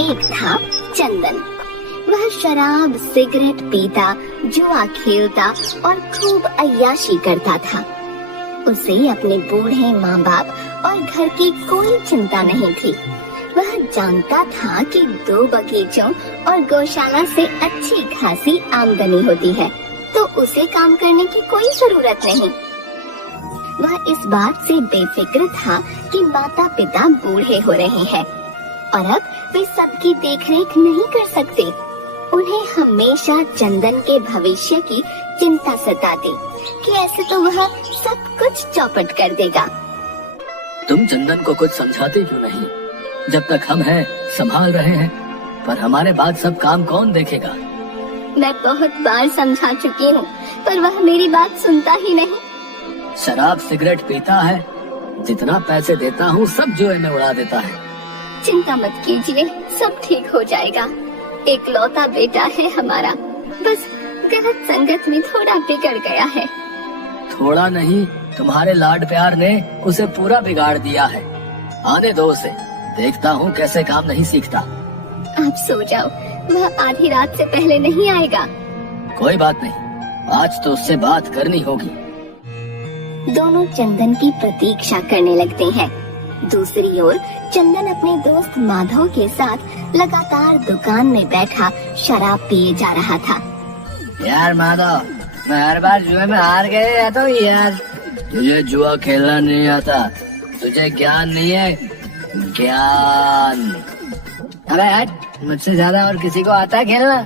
एक था चंदन। वह शराब सिगरेट पीता, जुआ खेलता और खूब अय्याशी करता था। उसे अपने बूढ़े माँ बाप और घर की कोई चिंता नहीं थी। वह जानता था कि 2 बगीचों और गौशाला से अच्छी खासी आमदनी होती है, तो उसे काम करने की कोई जरूरत नहीं। वह इस बात से बेफिक्र था कि माता पिता बूढ़े हो रहे हैं और अब वे सबकी देखरेख नहीं कर सकते। उन्हें हमेशा चंदन के भविष्य की चिंता सताती कि ऐसे तो वह सब कुछ चौपट कर देगा। तुम चंदन को कुछ समझाते क्यों नहीं? जब तक हम हैं संभाल रहे हैं, पर हमारे बाद सब काम कौन देखेगा? मैं बहुत बार समझा चुकी हूँ, पर वह मेरी बात सुनता ही नहीं। शराब सिगरेट पीता है, जितना पैसे देता हूँ सब जुए में उड़ा देता है। चिंता मत कीजिए, सब ठीक हो जाएगा। एक लौता बेटा है हमारा, बस गलत संगत में थोड़ा बिगड़ गया है। थोड़ा नहीं, तुम्हारे लाड प्यार ने उसे पूरा बिगाड़ दिया है। आने दो उसे, देखता हूँ कैसे काम नहीं सीखता। आप सो जाओ, वह आधी रात से पहले नहीं आएगा। कोई बात नहीं, आज तो उससे बात करनी होगी। दोनों चंदन की प्रतीक्षा करने लगते हैं। दूसरी ओर चंदन अपने दोस्त माधव के साथ लगातार दुकान में बैठा शराब पिए जा रहा था। यार माधव, मैं हर बार जुए में हार गए जाता हूँ यार। तुझे जुआ खेलना नहीं आता, तुझे ज्ञान नहीं है। ज्ञान? अरे हट, मुझसे ज्यादा और किसी को आता है खेलना?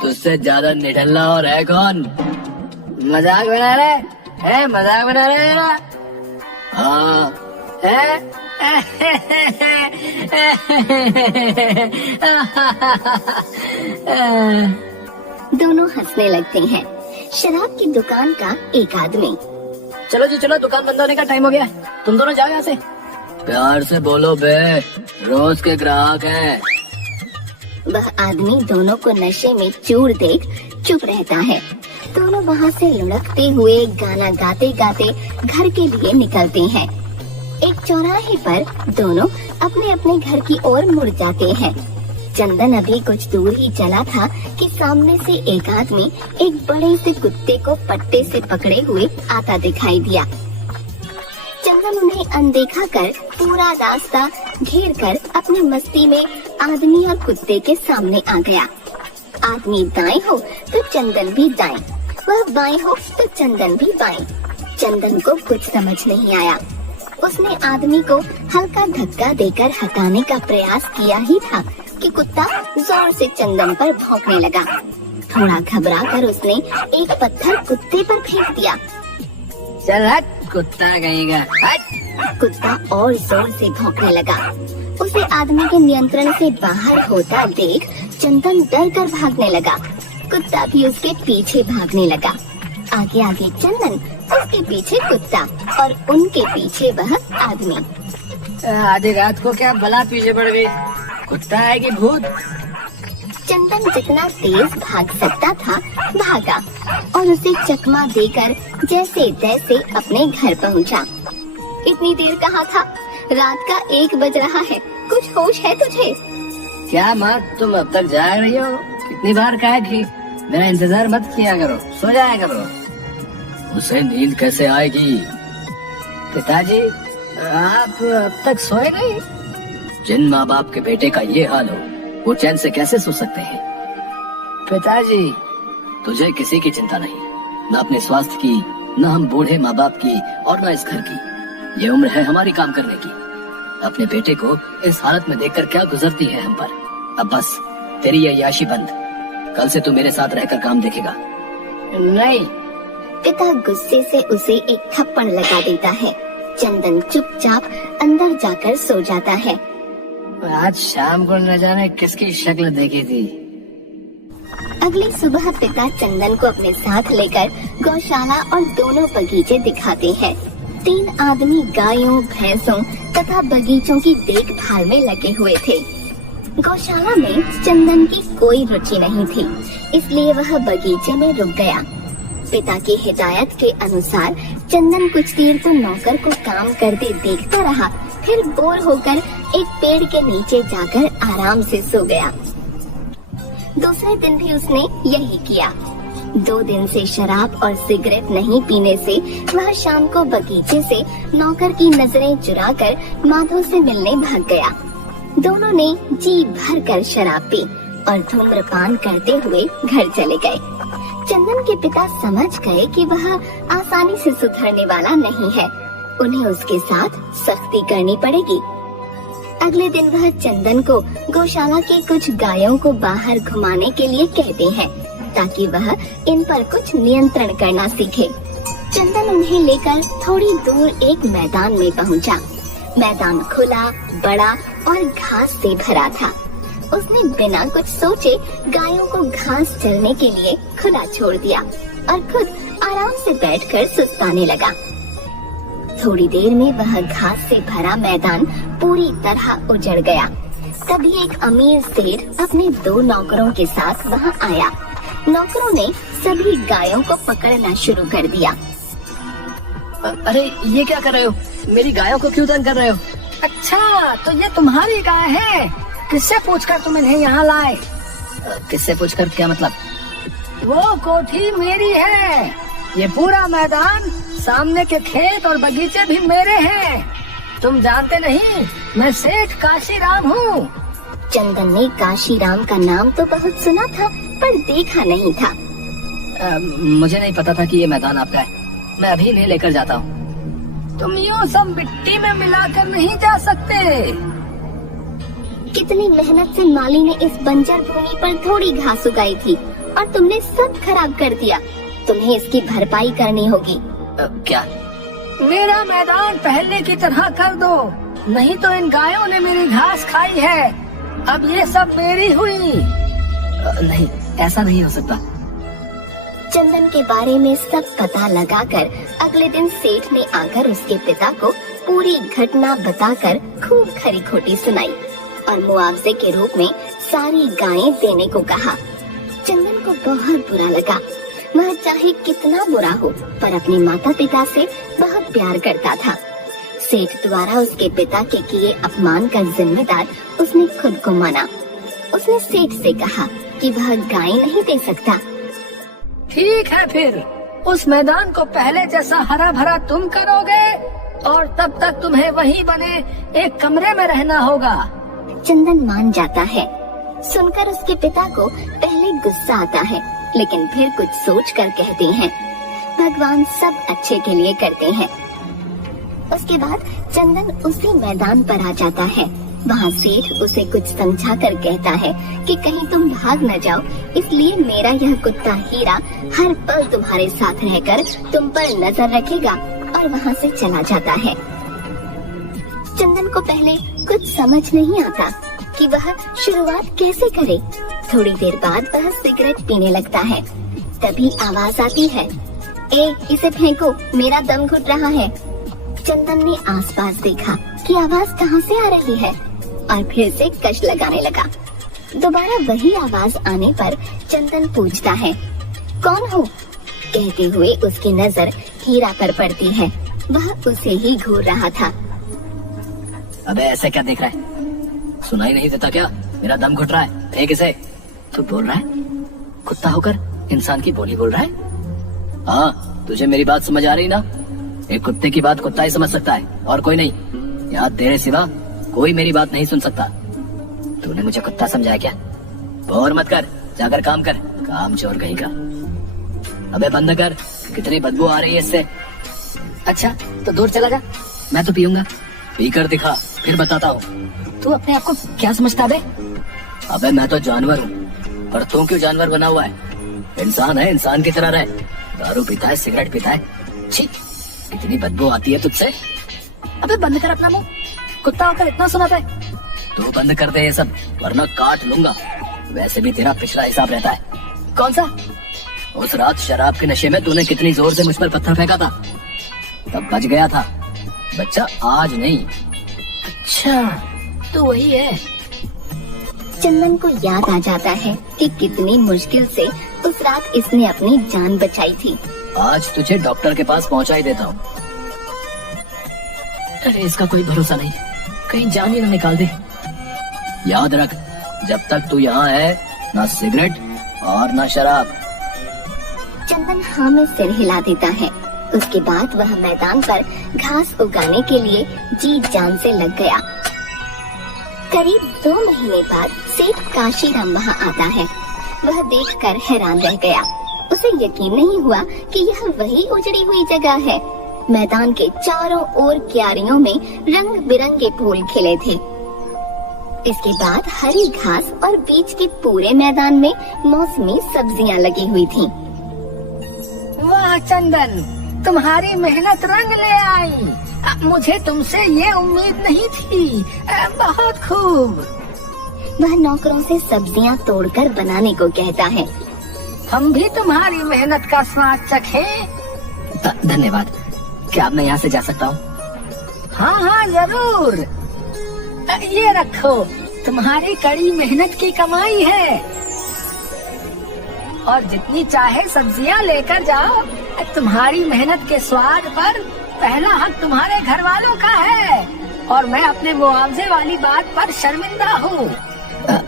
तुझसे ज्यादा निठल्ला और है कौन? मजाक बना रहे है? मजाक बना रहे है? हाँ है? दोनों हंसने लगते हैं। शराब की दुकान का एक आदमी, चलो जी चलो, दुकान बंद होने का टाइम हो गया, तुम दोनों जाओ यहाँ से। प्यार से बोलो बे, रोज के ग्राहक हैं। वह आदमी दोनों को नशे में चूर देख चुप रहता है। दोनों वहाँ से लुढ़कते हुए गाना गाते गाते घर के लिए निकलते हैं। एक चौराहे पर दोनों अपने अपने घर की ओर मुड़ जाते हैं। चंदन अभी कुछ दूर ही चला था कि सामने से एक आदमी एक बड़े से कुत्ते को पट्टे से पकड़े हुए आता दिखाई दिया। चंदन उन्हें अनदेखा कर पूरा रास्ता घेर कर अपनी मस्ती में आदमी और कुत्ते के सामने आ गया। आदमी दाएं हो तो चंदन भी दाएं, वह बाएं हो तो चंदन भी बाएं। चंदन को कुछ समझ नहीं आया। उसने आदमी को हल्का धक्का देकर हटाने का प्रयास किया ही था कि कुत्ता जोर से चंदन पर भौंकने लगा। थोड़ा घबरा कर उसने एक पत्थर कुत्ते पर फेंक दिया। चल हट कुत्ता कहेगा, हट। कुत्ता और जोर से भौंकने लगा। उसे आदमी के नियंत्रण से बाहर होता देख चंदन डर कर भागने लगा। कुत्ता भी उसके पीछे भागने लगा। आगे आगे चंदन, उसके पीछे कुत्ता और उनके पीछे वह आदमी। आधी रात को क्या भला पीछे पड़ गई? कुत्ता है कि भूत? चंदन जितना तेज भाग सकता था भागा और उसे चकमा देकर जैसे तैसे अपने घर पहुंचा। इतनी देर कहाँ था? रात का 1 बज रहा है। कुछ होश है तुझे? क्या माँ, तुम अब तक जाग रही हो? कितनी बार कहा कि मेरा इंतजार मत किया करो, सो जाया करो। उसे नींद कैसे आएगी? पिताजी, आप अब तक सोए नहीं? जिन माँ बाप के बेटे का ये हाल हो, वो चैन से कैसे सो सकते हैं? पिताजी, तुझे किसी की चिंता नहीं, न अपने स्वास्थ्य की, न हम बूढ़े माँ बाप की और न इस घर की। ये उम्र है हमारी काम करने की। अपने बेटे को इस हालत में देखकर क्या गुजरती है हम पर। अब बस तेरी ये याशी बंद। कल से तू मेरे साथ रहकर काम देखेगा। नहीं। पिता गुस्से से उसे एक थप्पड़ लगा देता है। चंदन चुपचाप अंदर जाकर सो जाता है। आज शाम को न जाने किसकी शक्ल देखी थी। अगली सुबह पिता चंदन को अपने साथ लेकर गौशाला और दोनों बगीचे दिखाते हैं। 3 आदमी गायों, भैंसों तथा बगीचों की देखभाल में लगे हुए थे। गौशाला में चंदन की कोई रुचि नहीं थी, इसलिए वह बगीचे में रुक गया। पिता की हिदायत के अनुसार चंदन कुछ देर तो नौकर को काम करते देखता रहा, फिर बोर होकर एक पेड़ के नीचे जाकर आराम से सो गया। दूसरे दिन भी उसने यही किया। 2 दिन से शराब और सिगरेट नहीं पीने से वह शाम को बगीचे से नौकर की नजरें चुराकर माधव से मिलने भाग गया। दोनों ने जी भर कर शराब पी और धूम्रपान करते हुए घर चले गए। चंदन के पिता समझ गए कि वह आसानी से सुधरने वाला नहीं है, उन्हें उसके साथ सख्ती करनी पड़ेगी। अगले दिन वह चंदन को गौशाला के कुछ गायों को बाहर घुमाने के लिए कहते हैं ताकि वह इन पर कुछ नियंत्रण करना सीखे। चंदन उन्हें लेकर थोड़ी दूर एक मैदान में पहुंचा। मैदान खुला, बड़ा और घास से भरा था। उसने बिना कुछ सोचे गायों को घास चरने के लिए खुला छोड़ दिया और खुद आराम से बैठकर सुस्ताने लगा। थोड़ी देर में वह घास से भरा मैदान पूरी तरह उजड़ गया। तभी एक अमीर सेठ अपने 2 नौकरों के साथ वहां आया। नौकरों ने सभी गायों को पकड़ना शुरू कर दिया। अरे ये क्या कर रहे हो? मेरी गायों को क्यों तंग कर रहे हो? अच्छा, तो ये तुम्हारी गाय है? किससे पूछकर तुम इन्हें यहाँ लाए? किससे पूछकर क्या मतलब? वो कोठी मेरी है। ये पूरा मैदान, सामने के खेत और बगीचे भी मेरे हैं। तुम जानते नहीं, मैं सेठ काशीराम हूँ। चंदन ने काशीराम का नाम तो बहुत सुना था पर देखा नहीं था। मुझे नहीं पता था कि ये मैदान आपका है। मैं अभी नहीं लेकर जाता हूँ। तुम यूँ सब मिट्टी में मिलाकर नहीं जा सकते। कितनी मेहनत से माली ने इस बंजर भूमि पर थोड़ी घास उगाई थी और तुमने सब खराब कर दिया। तुम्हें इसकी भरपाई करनी होगी। क्या? मेरा मैदान पहले की तरह कर दो, नहीं तो इन गायों ने मेरी घास खाई है। अब ये सब मेरी हुई। नहीं, ऐसा नहीं हो सकता। चंदन के बारे में सब पता लगाकर अगले दिन सेठ ने आकर उसके पिता को पूरी घटना बताकर खूब खरी खोटी सुनाई और मुआवजे के रूप में सारी गायें देने को कहा। चंदन को बहुत बुरा लगा। वह चाहे कितना बुरा हो पर अपने माता पिता से बहुत प्यार करता था। सेठ द्वारा उसके पिता के किए अपमान का जिम्मेदार उसने खुद को माना। उसने सेठ से कहा कि वह गाय नहीं दे सकता। ठीक है, फिर उस मैदान को पहले जैसा हरा भरा तुम करोगे और तब तक तुम्हें वहीं बने एक कमरे में रहना होगा। चंदन मान जाता है। सुनकर उसके पिता को पहले गुस्सा आता है लेकिन फिर कुछ सोचकर कहते हैं, भगवान सब अच्छे के लिए करते हैं। उसके बाद चंदन उसी मैदान पर आ जाता है। वहाँ सेठ उसे कुछ समझाकर कहता है कि कहीं तुम भाग न जाओ, इसलिए मेरा यह कुत्ता हीरा हर पल तुम्हारे साथ रहकर तुम पर नजर रखेगा और वहाँ से चला जाता है। चंदन को पहले कुछ समझ नहीं आता कि वह शुरुआत कैसे करे। थोड़ी देर बाद वह सिगरेट पीने लगता है। तभी आवाज आती है, ए इसे फेंको, मेरा दम घुट रहा है। चंदन ने आसपास देखा कि आवाज कहाँ से आ रही है और फिर से कश लगाने लगा। दोबारा वही आवाज आने पर चंदन पूछता है, कौन हो? कहते हुए उसकी नजर हीरा पर पड़ती है। वह उसे ही घूर रहा था। अबे ऐसे क्या देख रहा है? सुनाई नहीं देता क्या? मेरा दम घुट रहा है, फेंक इसे। तू बोल रहा है? कुत्ता होकर इंसान की बोली बोल रहा है? हाँ, तुझे मेरी बात समझ आ रही ना? एक कुत्ते की बात कुत्ता ही समझ सकता है और कोई नहीं। याद तेरे सिवा कोई मेरी बात नहीं सुन सकता। तूने मुझे कुत्ता समझाया क्या? बोर मत कर, जाकर काम कर, काम चोर कहीं का। अबे बंद कर, कितनी बदबू आ रही है इससे। अच्छा तो दूर चला जा, मैं तो पीऊंगा। पी कर दिखा, फिर बताता हूँ। तू अपने आप को क्या समझता बे? अबे मैं तो जानवर हूँ, पर तू क्यों जानवर बना हुआ है? इंसान है, इंसान की तरह रहे। दारू पीता है, सिगरेट पीता है। छी, कितनी बदबू आती है तुझसे। अबे बंद कर अपना मुंह, कुत्ता होकर इतना सुनाता है। तू बंद कर दे ये सब, वरना काट लूंगा। वैसे भी तेरा पिछला हिसाब रहता है। कौन सा? उस रात शराब के नशे में तूने कितनी जोर से मुझ पर पत्थर फेंका था, तब बच गया था बच्चा, आज नहीं। अच्छा तो वही है। चंदन को याद आ जाता है कि कितनी मुश्किल से उस रात इसने अपनी जान बचाई थी। आज तुझे डॉक्टर के पास पहुंचा ही देता हूँ। अरे इसका कोई भरोसा नहीं, कहीं जान ही ना निकाल दे। याद रख, जब तक तू यहाँ है, ना सिगरेट और ना शराब। चंदन हाँ में सिर हिला देता है। उसके बाद वह मैदान पर घास उगाने के लिए जी जान से लग गया। करीब 2 महीने बाद सेठ काशीराम वहाँ आता है। वह देखकर हैरान रह गया। उसे यकीन नहीं हुआ कि यह वही उजड़ी हुई जगह है। मैदान के चारों ओर क्यारियों में रंग बिरंगे फूल खिले थे। इसके बाद हरी घास और बीच के पूरे मैदान में मौसमी सब्जियां लगी हुई थीं। वाह चंदन, तुम्हारी मेहनत रंग ले आई। मुझे तुमसे ये उम्मीद नहीं थी। बहुत खूब। वह नौकरों से सब्जियां तोड़कर बनाने को कहता है। हम भी तुम्हारी मेहनत का स्वाद चखें। धन्यवाद। क्या अब मैं यहाँ से जा सकता हूँ? हाँ हाँ जरूर। ये रखो, तुम्हारी कड़ी मेहनत की कमाई है। और जितनी चाहे सब्जियाँ लेकर जाओ। तुम्हारी मेहनत के स्वाद पर पहला हक तुम्हारे घर वालों का है और मैं अपने मुआवजे वाली बात पर शर्मिंदा हूँ।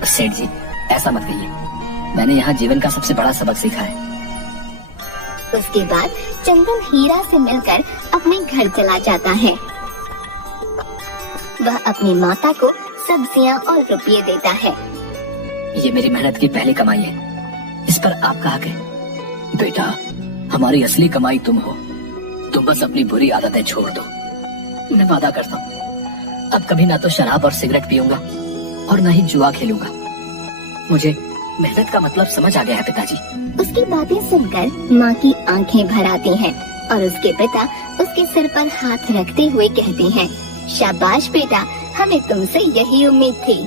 सेठ जी, ऐसा मत कहिए। मैंने यहाँ जीवन का सबसे बड़ा सबक सीखा है। उसके बाद चंदन हीरा से मिलकर अपने घर चला जाता है। वह अपनी माता को सब्जियाँ और रुपये देता है। ये मेरी मेहनत की पहली कमाई है, इस पर आपका हक है। बेटा, हमारी असली कमाई तुम हो। तुम बस अपनी बुरी आदतें छोड़ दो। मैं वादा करता हूँ, अब कभी ना तो शराब और सिगरेट पीऊंगा और ना ही जुआ खेलूंगा। मुझे मेहनत का मतलब समझ आ गया है पिताजी। उसकी बातें सुनकर माँ की आंखें भर आती हैं और उसके पिता उसके सिर पर हाथ रखते हुए कहते हैं, शाबाश बेटा, हमें तुमसे यही उम्मीद थी।